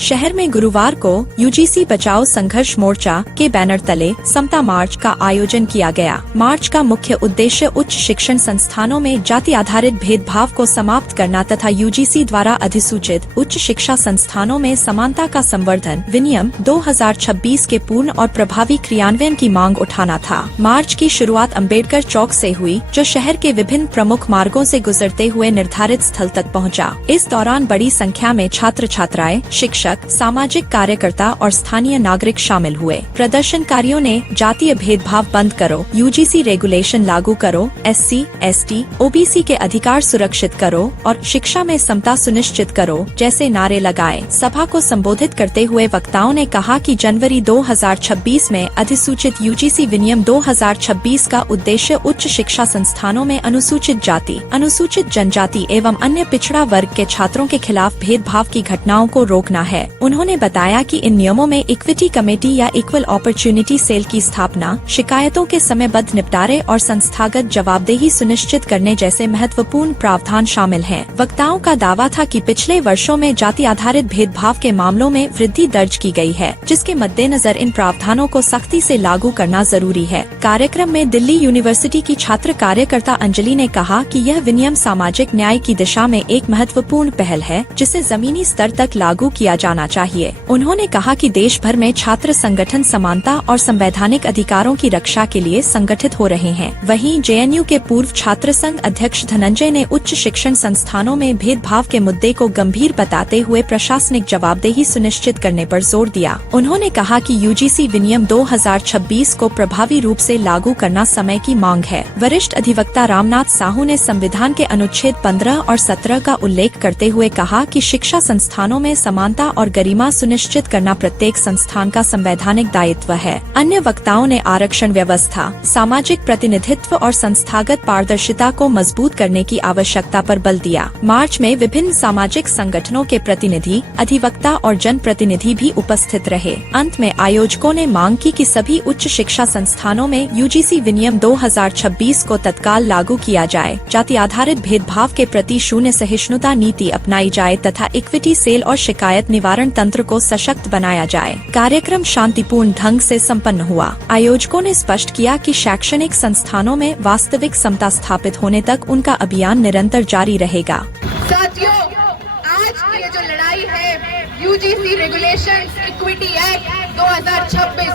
शहर में गुरुवार को यूजीसी बचाओ संघर्ष मोर्चा के बैनर तले समता मार्च का आयोजन किया गया। मार्च का मुख्य उद्देश्य उच्च शिक्षण संस्थानों में जाति आधारित भेदभाव को समाप्त करना तथा यूजीसी द्वारा अधिसूचित उच्च शिक्षा संस्थानों में समानता का संवर्धन विनियम 2026 के पूर्ण और प्रभावी क्रियान्वयन की मांग उठाना था। मार्च की शुरुआत अम्बेडकर चौक से हुई, जो शहर के विभिन्न प्रमुख मार्गों से गुजरते हुए निर्धारित स्थल तक पहुंचा। इस दौरान बड़ी संख्या में छात्र छात्राएं, शिक्षक, सामाजिक कार्यकर्ता और स्थानीय नागरिक शामिल हुए। प्रदर्शनकारियों ने जातीय भेदभाव बंद करो, यूजीसी रेगुलेशन लागू करो, SC, ST, OBC के अधिकार सुरक्षित करो और शिक्षा में समता सुनिश्चित करो जैसे नारे लगाए। सभा को संबोधित करते हुए वक्ताओं ने कहा कि जनवरी 2026 में अधिसूचित यूजीसी विनियम 2026 का उद्देश्य उच्च शिक्षा संस्थानों में अनुसूचित जाति, अनुसूचित जनजाति एवं अन्य पिछड़ा वर्ग के छात्रों के खिलाफ भेदभाव की घटनाओं को रोकना है। उन्होंने बताया कि इन नियमों में इक्विटी कमेटी या इक्वल अपॉर्चुनिटी सेल की स्थापना, शिकायतों के समयबद्ध निपटारे और संस्थागत जवाबदेही सुनिश्चित करने जैसे महत्वपूर्ण प्रावधान शामिल हैं। वक्ताओं का दावा था कि पिछले वर्षों में जाति आधारित भेदभाव के मामलों में वृद्धि दर्ज की गई है, जिसके मद्देनजर इन प्रावधानों को सख्ती से लागू करना जरूरी है। कार्यक्रम में दिल्ली यूनिवर्सिटी की छात्र कार्यकर्ता अंजलि ने कहा कि यह विनियम सामाजिक न्याय की दिशा में एक महत्वपूर्ण पहल है, जिसे जमीनी स्तर तक लागू किया जाना चाहिए। उन्होंने कहा कि देश भर में छात्र संगठन समानता और संवैधानिक अधिकारों की रक्षा के लिए संगठित हो रहे हैं। वहीं JNU के पूर्व छात्र संघ अध्यक्ष धनंजय ने उच्च शिक्षण संस्थानों में भेदभाव के मुद्दे को गंभीर बताते हुए प्रशासनिक जवाबदेही सुनिश्चित करने पर जोर दिया। उन्होंने कहा कि यूजीसी विनियम 2026 को प्रभावी रूप से लागू करना समय की मांग है। वरिष्ठ अधिवक्ता रामनाथ साहू ने संविधान के अनुच्छेद 15 और 17 का उल्लेख करते हुए कहा कि शिक्षा संस्थानों में समानता और गरिमा सुनिश्चित करना प्रत्येक संस्थान का संवैधानिक दायित्व है। अन्य वक्ताओं ने आरक्षण व्यवस्था, सामाजिक प्रतिनिधित्व और संस्थागत पारदर्शिता को मजबूत करने की आवश्यकता पर बल दिया। मार्च में विभिन्न सामाजिक संगठनों के प्रतिनिधि, अधिवक्ता और जन प्रतिनिधि भी उपस्थित रहे। अंत में आयोजकों ने मांग की कि सभी उच्च शिक्षा संस्थानों में यूजीसी विनियम 2026 को तत्काल लागू किया जाए, जाति आधारित भेदभाव के प्रति शून्य सहिष्णुता नीति अपनाई जाए तथा इक्विटी सेल और शिकायत निवारण तंत्र को सशक्त बनाया जाए। कार्यक्रम शांतिपूर्ण ढंग से संपन्न हुआ। आयोजकों ने स्पष्ट किया कि शैक्षणिक संस्थानों में वास्तविक समता स्थापित होने तक उनका अभियान निरंतर जारी रहेगा। साथियों, आज की ये जो लड़ाई है यूजीसी रेगुलेशंस इक्विटी एक्ट 2026,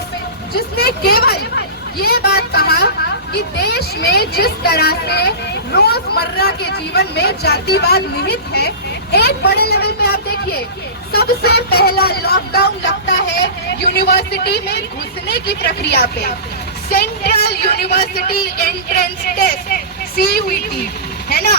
जिसने केवल ये बात कहा कि देश में जिस तरह से रोजमर्रा के जीवन में जातिवाद निहित है, एक बड़े लेवल पे आप देखिए, सबसे पहला लॉकडाउन लगता है यूनिवर्सिटी में घुसने की प्रक्रिया पे। Central university entrance test CUET है ना,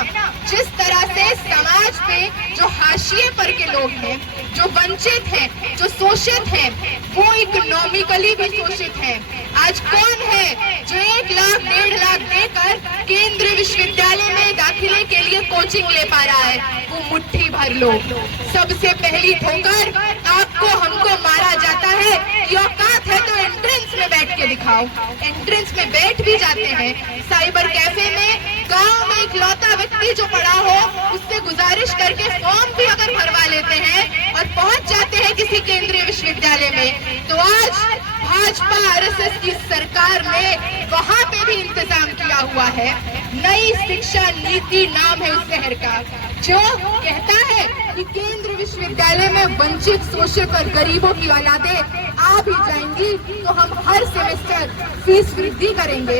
जिस तरह से समाज पे जो हाशिए पर के लोग हैं, जो वंचित हैं, जो शोषित हैं, वो इकोनॉमिकली भी शोषित हैं। आज कौन है जो 1 लाख 1.5 लाख देकर केंद्रीय विश्वविद्यालय में दाखिले के लिए कोचिंग ले पा रहा है? वो मुट्ठी भर लोग। सबसे पहली ठोकर आपको हमको मारा जाता है। ये औकात है तो एंट्रेंस में बैठ के दिखाओ। एंट्रेंस में बैठ भी जाते हैं, साइबर कैफे में गांव में इकलौता व्यक्ति जो पड़ा हो उससे गुजारिश करके फॉर्म भी अगर भरवा लेते हैं और पहुंच जाते हैं किसी केंद्रीय विश्वविद्यालय में, तो आज भाजपा RSS की सरकार ने वहां पे भी इंतजाम किया हुआ है। नई शिक्षा नीति नाम है उस शहर का, जो कहता है कि केंद्रीय विश्वविद्यालय में वंचित, शोषित और गरीबों की औलादें आ भी जाएंगी तो हम हर सेमेस्टर फीस वृद्धि करेंगे,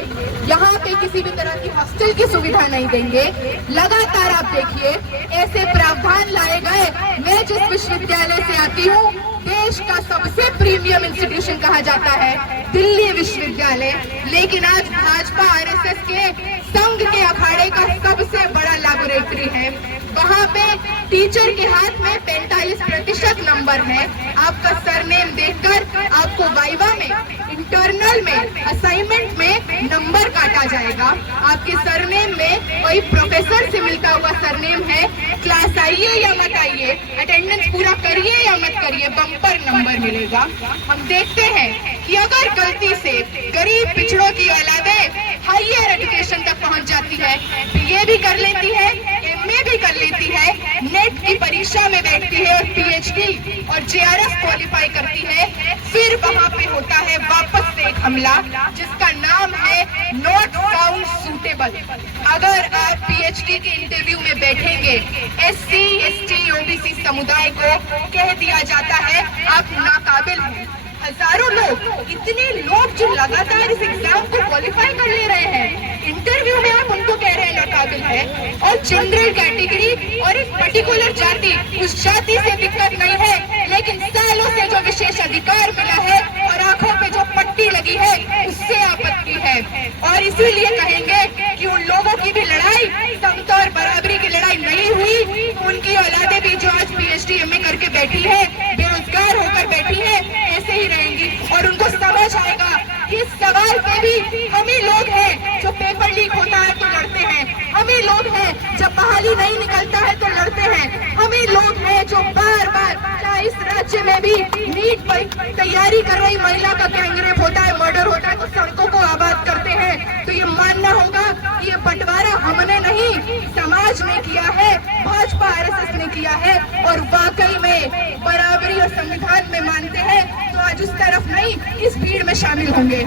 यहाँ पे किसी भी तरह की हॉस्टल की सुविधा नहीं देंगे। लगातार आप देखिए ऐसे प्रावधान लाए गए। मैं जिस विश्वविद्यालय से आती हूँ, देश का सबसे प्रीमियम इंस्टीट्यूशन कहा जाता है दिल्ली विश्वविद्यालय, लेकिन आज भाजपा RSS के संघ के अखाड़े का सबसे बड़ा लैबोरेटरी है। वहाँ पे टीचर के हाथ में 45% नंबर है। आपका सरनेम देखकर आपको वाइवा में, इंटरनल में, असाइनमेंट में नंबर काटा जाएगा। आपके सरनेम में कोई प्रोफेसर से मिलता हुआ सरनेम है, क्लास आइए या मत आइए, अटेंडेंस पूरा करिए या मत करिए, बम्पर नंबर मिलेगा। हम देखते हैं कि अगर गलती से गरीब पिछड़ों की औलादें हायर एजुकेशन तक पहुंच जाती है, बीए भी कर लेती है, एमए भी कर लेती है, नेट की परीक्षा में बैठती है और पीएचडी और जेआरएफ क्वालिफाई करती है, फिर वहां पे होता है वापस से एक हमला जिसका नाम है नॉट फाउंड सूटेबल। अगर आप पीएचडी के इंटरव्यू में बैठेंगे, एससी, एसटी, ओबीसी समुदाय को कह दिया जाता है आप नाकाबिल हैं। हजारों लोग, इतने लोग जो लगातार इस एग्जाम को क्वालिफाई कर ले रहे हैं, इंटरव्यू में आप उनको कह रहे हैं नाकाबिल है। और जनरल कैटेगरी और एक पर्टिकुलर जाति, उस जाति से दिक्कत नहीं है, लेकिन सालों से जो विशेष अधिकार मिला है और आंखों पे जो पट्टी लगी है, उससे आपत्ति है। और इसीलिए कहेंगे कि उन लोगों की भी लड़ाई समता और बराबरी की लड़ाई नहीं हुई, उनकी औलादें भी जो आज पीएचडी एमए करके बैठी है, बेरोजगार होकर बैठी है, ऐसे ही रहेंगी। और उनको समझ आएगा कि इस सवाल पे भी हम ही लोग हैं जो पेपर लीक होता है तो लड़ते हैं, हम ही लोग हैं जब बहाली नहीं निकलता है तो लड़ते हैं, हम ही लोग हैं जो बार बार क्या इस राज्य में भी नीट पर तैयारी कर रही महिला का गैंगरेप होता है, मर्डर होता है तो सड़कों को आबाद करते हैं। तो ये मानना होगा कि ये बंटवारा हमने नहीं, समाज ने किया है, भाजपा आरएसएस ने किया है। और वाकई में बराबरी और संविधान में मानते हैं तो आज उस तरफ नहीं, इस भीड़ में शामिल होंगे।